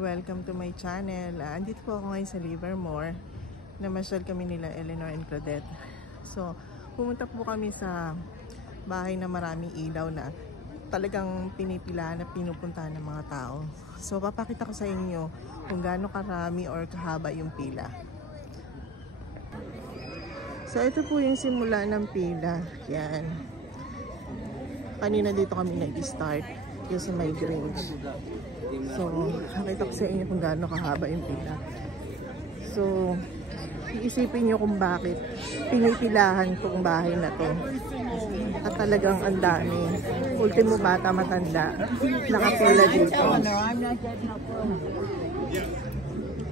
Welcome to my channel. Andito po ako ngayon sa Livermore. Namasyal kami nila Eleanor and Claudette. So, pumunta po kami sa bahay na maraming ilaw na talagang pinipilahan na pinupuntahan ng mga tao. So, papakita ko sa inyo kung gaano karami or kahaba yung pila. So, ito po yung simula ng pila. Yan. Kanina dito kami nag-start. Yung sa may Grange. So, nakita ko sa inyo kung gaano kahaba yung pila. So, iisipin nyo kung bakit pinipilahan tong bahay na to. At talagang ang dami. Ultimo bata, matanda. Nakapila dito.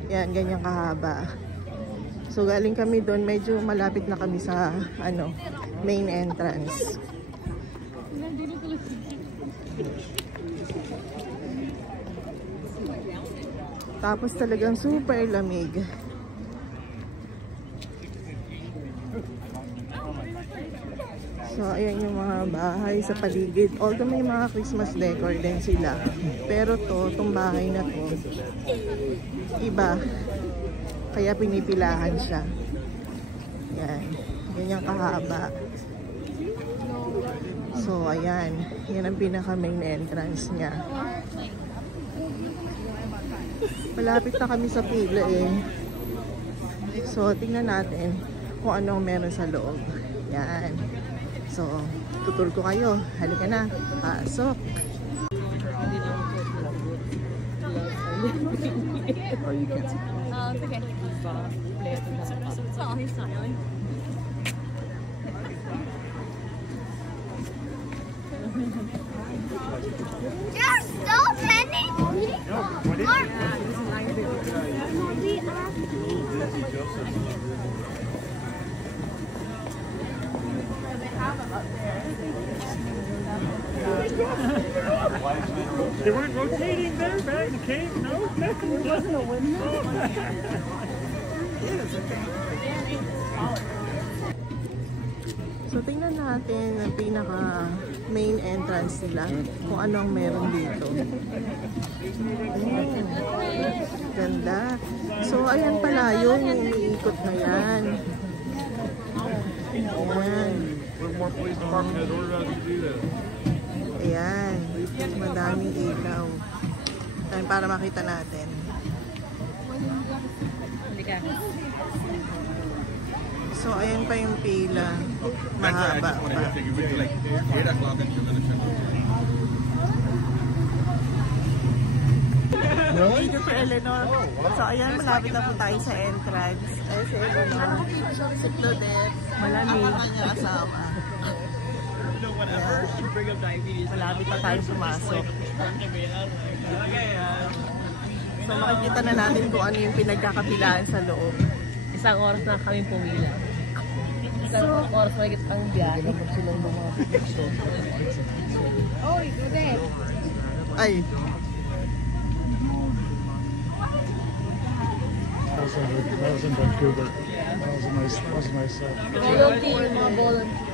Yan, ganyan kahaba. So, galing kami doon. Medyo malapit na kami sa main entrance. Tapos talagang super lamig. So, ayan yung mga bahay sa paligid. Although may mga Christmas decor din sila. Pero itong bahay na to, iba. Kaya pinipilahan siya. Yan. Ganyan kahaba. So, ayan. Yan ang pinaka main entrance niya. Malapit na kami sa pila eh. So, tingnan natin kung anong meron sa loob. Yan. So, tutur ko kayo. Halika na. Pasok. There's so many. They weren't rotating there back in the cave, no? Nothing. Wasn't a windmill? So, tingnan natin ang pinaka main entrance nila. Kung anong meron dito. Ayan. Ganda. So, ayan pala yun. Yung umiikot na yan. Ayan. Ayan. Madaming ilaw. Tayo para makita natin. So, ayan pa yung pila. Mahaba pa. Dito po Eleanor. So, ayan, malapit na po tayo sa entrance. Ay, si Eleanor. Si Claudette. Malamig. Kanya asawa. Malapit na tayo pumasok. So, makikita na natin kung ano yung pinagkakapilaan sa loob. Isang oras na kami pumila. Isang oras magigit ang biyahe. Oh, you do that. Ay. That was in Vancouver. That was a nice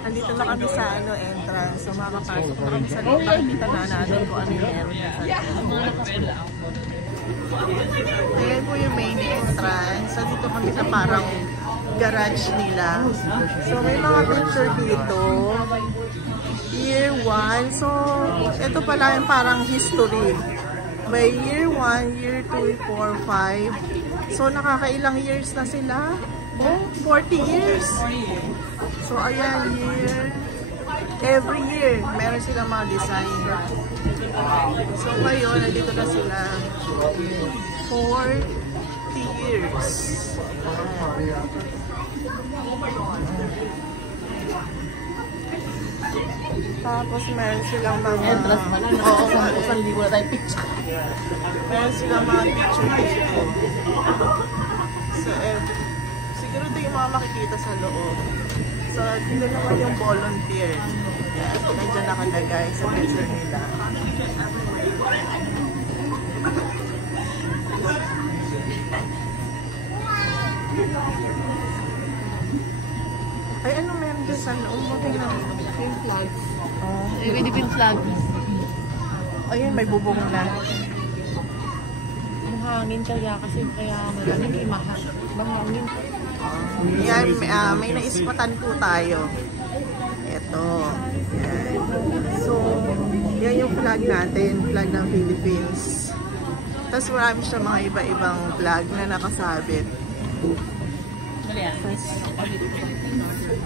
Andito na kami sa entrance. So, makapasok na kami sa loob. Makikita na natin kung ano yung meron na sa ayan po yung main entrance. So, dito kami sa parang garage nila. So, may mga picture dito. Year 1. So, ito pala yung parang history. May year 1, year 2, 4, 5. So, nakakailang years na sila? Oh, 40 years. So, ayan, year. Every year, meron silang mga design. So, ngayon, nandito na sila 40 years. Tapos, meron silang mga... Oo, Isang libo na tayo picture. meron silang mga picture dito. So, siguro ito yung mga makikita sa loob. So, dito naman yung volunteer. Yan, nandiyan nakalagay sa picture nila. Ay, ano meron dyan sa loob? Yung flags. Philippine flag. Ayun, may bubong na. hangin kaya kasi kaya malamig mahangin. Yan, may naispatan po tayo. Ito. Yan. So, yan yung flag natin. Flag ng Philippines. Tapos marami siya mga iba-ibang flag na nakasabit.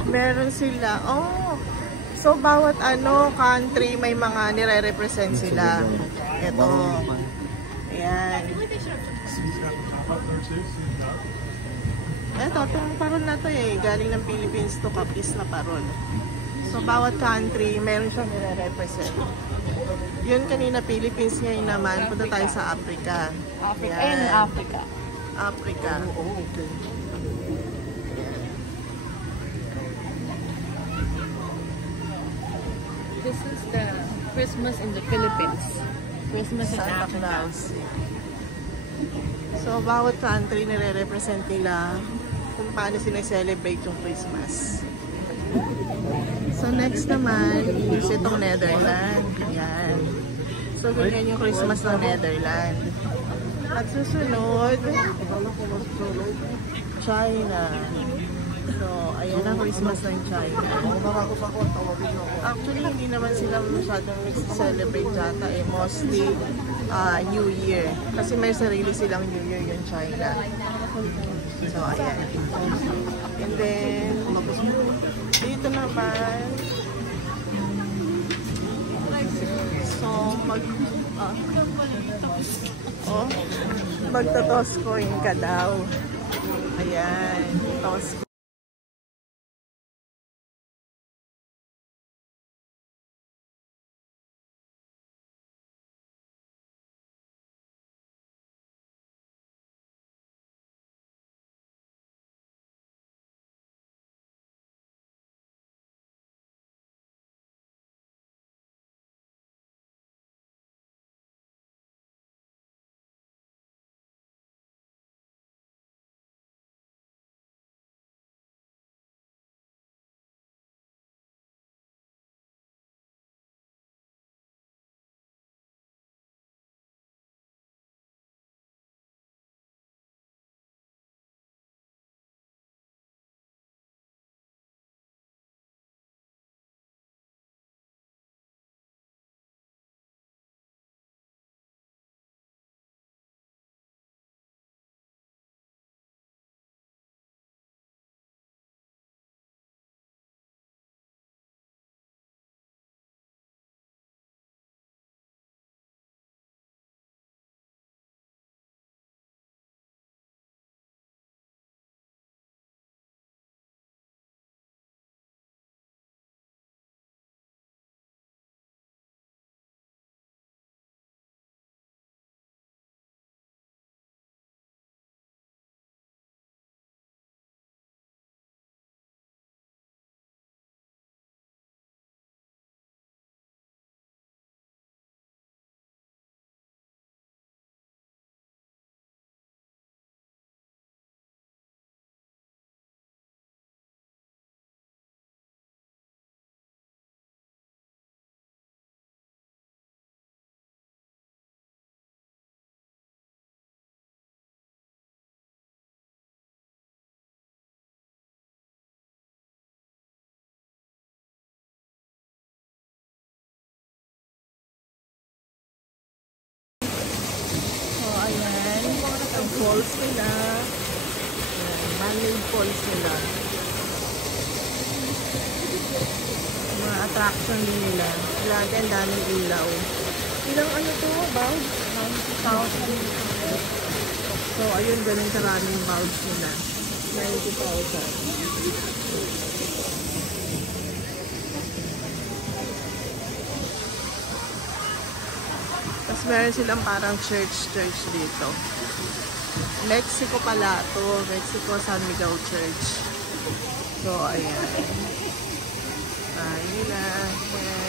Meron sila. Oh! So, bawat country may mga nire-represent sila. Ito. Ayan. Ito, itong parol na to galing ng Philippines to Capiz na parol. So, bawat country, meron siyang nire-represent. Yun kanina, Philippines, ngayon naman, punta tayo sa Africa. Ayun, Africa. Africa. This is the Christmas in the Philippines. Christmas in Santa Africa. Claus. So, bawat country nire-represent nila kung paano sila celebrate yung Christmas. So, next naman is itong Netherlands. Yan. So, ganyan yung Christmas ng Netherlands. At susunod, China. So, ayan ang Christmas ng China. Actually, hindi naman sila masyadong nag-celebrate yata mostly New Year. Kasi may sarili silang New Year yung China. So, ayan. And then, dito naman, so, magto-toss coin ka daw. Ayan, toss coin. Ang falls nila. Man-made falls nila. Mga attraction din nila. Grabe, ang daming ilaw. Ilang to? Bulbs? 90,000. So, ayun, ganun karaming bulbs nila. 90,000. Tapos meron silang parang church dito. Mexico pala to. Mexico San Miguel Church. So, ayan. Ayun na. Ayan.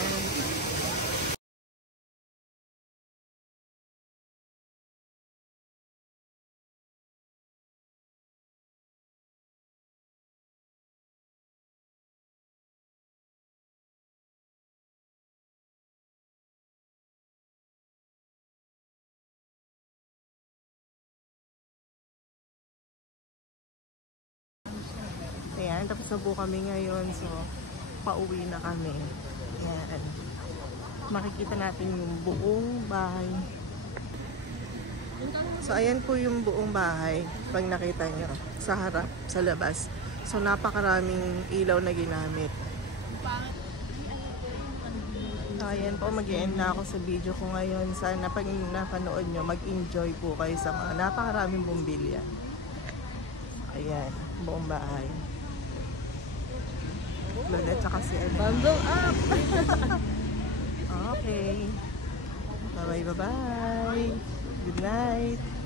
kumain. Tapos na po kami ngayon. So, pauwi na kami. Yan. Makikita natin yung buong bahay. So, ayan po yung buong bahay. Pag nakita nyo, sa harap, sa labas. So, napakaraming ilaw na ginamit. So, ayan po, mag-i-end na ako sa video ko ngayon. Sana pag napanood nyo, mag-enjoy po kayo sa mga napakaraming bumbilya. Ayan, buong bahay. Lola, tsaka si Ellen. Bundle up! Okay. Bye-bye, bye-bye. Good night.